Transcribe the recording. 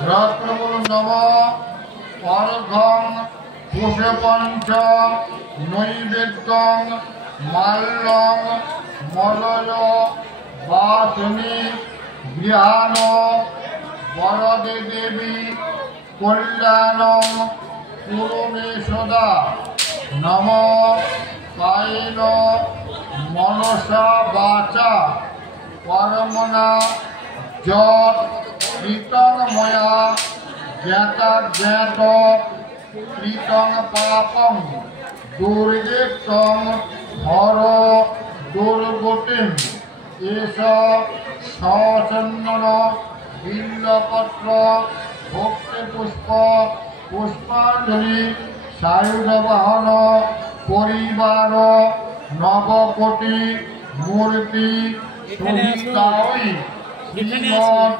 রত্নগুরু নম অর্ঘং পুষ্পঞ্চ নৈবেদ্যং মাল্যং মলয় বাসনি গৃহাণ বরদে দেবী কল্যাণং কুরুমে সদা নম কায়েন মনসা বাচা কর্মণা যৎ কৃতং ময়া জ্ঞাতা জ্ঞাত কৃতং পাপং দুর্গেত্তং হর দুর্গতিম এষ সচন্দন বিল্লপত্র ভক্তি পুষ্প পুষ্পাঞ্জলি সায়ুধবাহন পরিবার নবকোটি মূর্তি সহিতাই শ্রীমৎ